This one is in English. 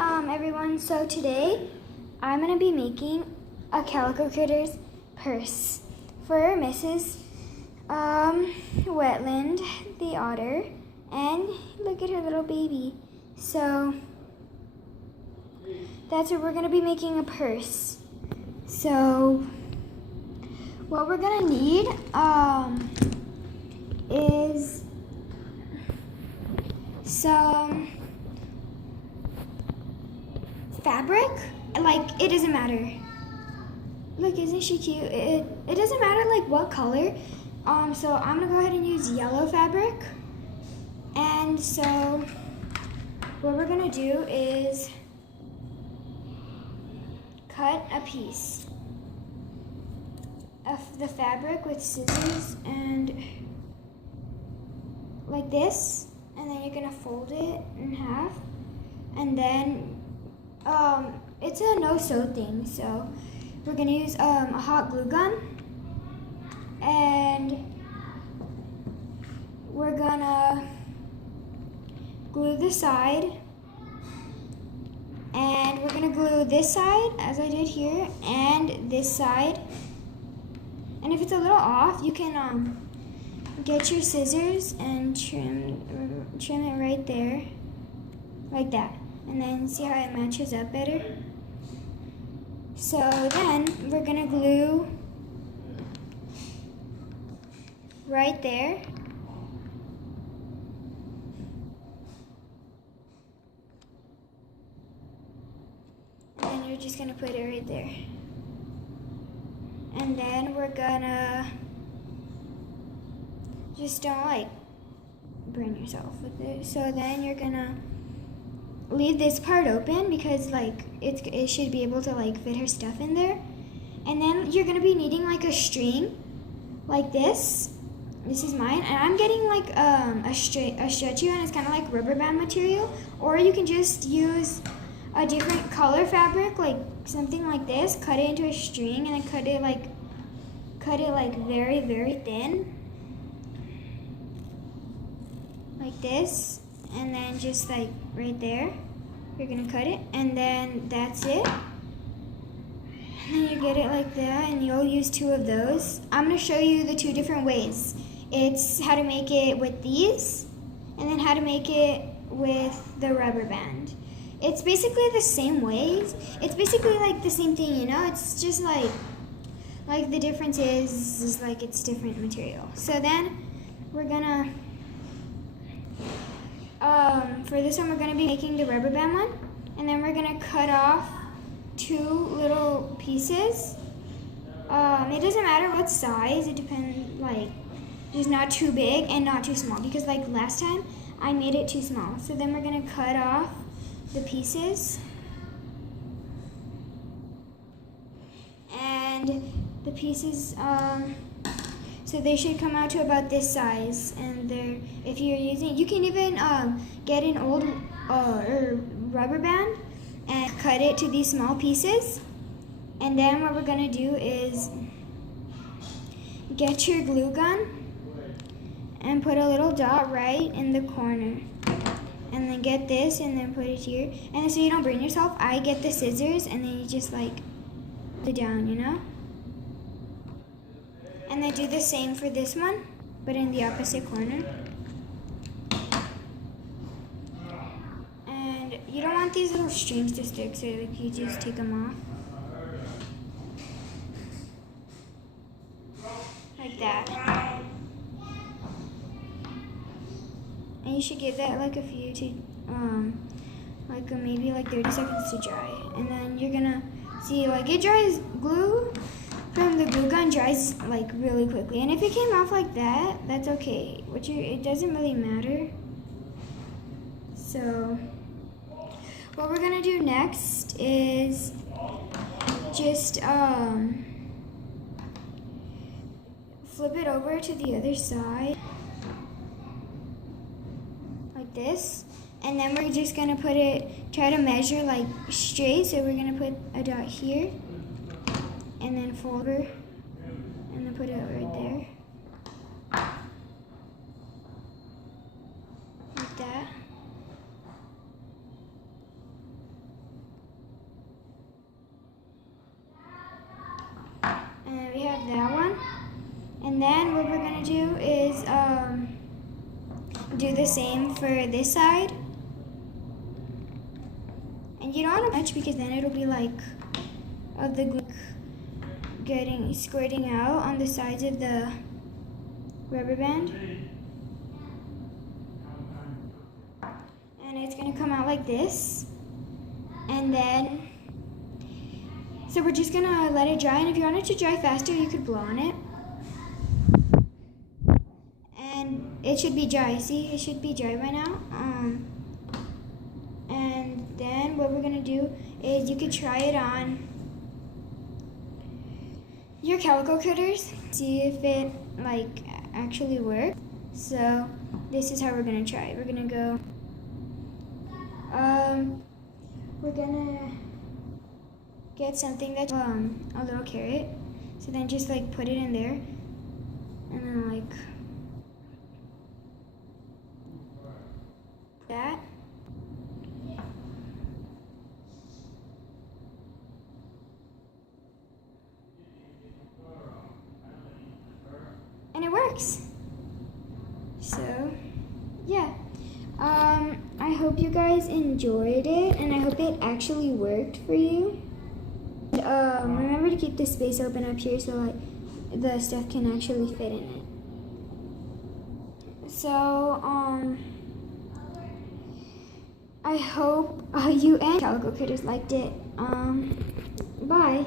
Everyone, so today I'm going to be making a Calico Critters purse for Mrs. Wetland, the otter, and look at her little baby. So that's what we're going to be making, a purse. So what we're going to need is some fabric. Like, it doesn't matter. Look, isn't she cute? It doesn't matter like what color. So I'm gonna go ahead and use yellow fabric. And so what we're gonna do is cut a piece of the fabric with scissors and like this, and then you're gonna fold it in half, and then it's a no-sew thing, so we're gonna use a hot glue gun, and we're gonna glue the side, and we're gonna glue this side as I did here and this side. And if it's a little off, you can get your scissors and trim it right there, like that, and then see how it matches up better. So then we're gonna glue right there. And then you're just gonna put it right there. And then we're gonna, just don't like burn yourself with it. So then you're gonna leave this part open because like it should be able to like fit her stuff in there. And then you're gonna be needing like a string like this. This is mine, and I'm getting like a stretchy one. It's kind of like rubber band material, or you can just use a different color fabric, like something like this. Cut it into a string and then cut it like very, very thin, like this, and then just like right there, you're gonna cut it, and then that's it. And then you get it like that, and you'll use 2 of those. I'm gonna show you the 2 different ways. It's how to make it with these, and then how to make it with the rubber band. It's basically the same ways. It's basically like the same thing, you know? It's just like the difference is like it's different material. So then we're gonna, for this one we're gonna be making the rubber band one, and then we're gonna cut off 2 little pieces. It doesn't matter what size, it depends, like, just not too big and not too small, because like last time I made it too small. So then we're gonna cut off the pieces, and the pieces, so they should come out to about this size. And if you're using, you can even get an old rubber band and cut it to these small pieces. And then what we're gonna do is get your glue gun and put a little dot right in the corner, and then get this and then put it here. And then so you don't burn yourself, I get the scissors, and then you just like put it down, you know? And then do the same for this one, but in the opposite corner. And you don't want these little strings to stick, so like, you just take them off. Like that. And you should give that like a few to, maybe like 30 seconds to dry. And then you're gonna see like it dries, glue from the glue gun dries like really quickly. And if it came off like that, that's okay. It doesn't really matter. So what we're gonna do next is just flip it over to the other side like this, and then we're just gonna try to measure like straight. So we're gonna put a dot here, and then fold over, and then put it right there, like that. that one. And then what we're gonna do is do the same for this side. And you don't want to much because then it'll be like the glue squirting out on the sides of the rubber band. And it's gonna come out like this. And then, so we're just gonna let it dry, and if you want it to dry faster, you could blow on it. And it should be dry, see? It should be dry by now. And then what we're gonna do is you could try it on your Calico Critters, see if it like actually works. So this is how we're gonna try it. We're gonna go, we're gonna get something that's a little carrot. So then just like put it in there, and then like that. And it works. So yeah, I hope you guys enjoyed it, and I hope it actually worked for you. Remember to keep the space open up here so like the stuff can actually fit in it. So I hope you and Calico Critters liked it. Bye.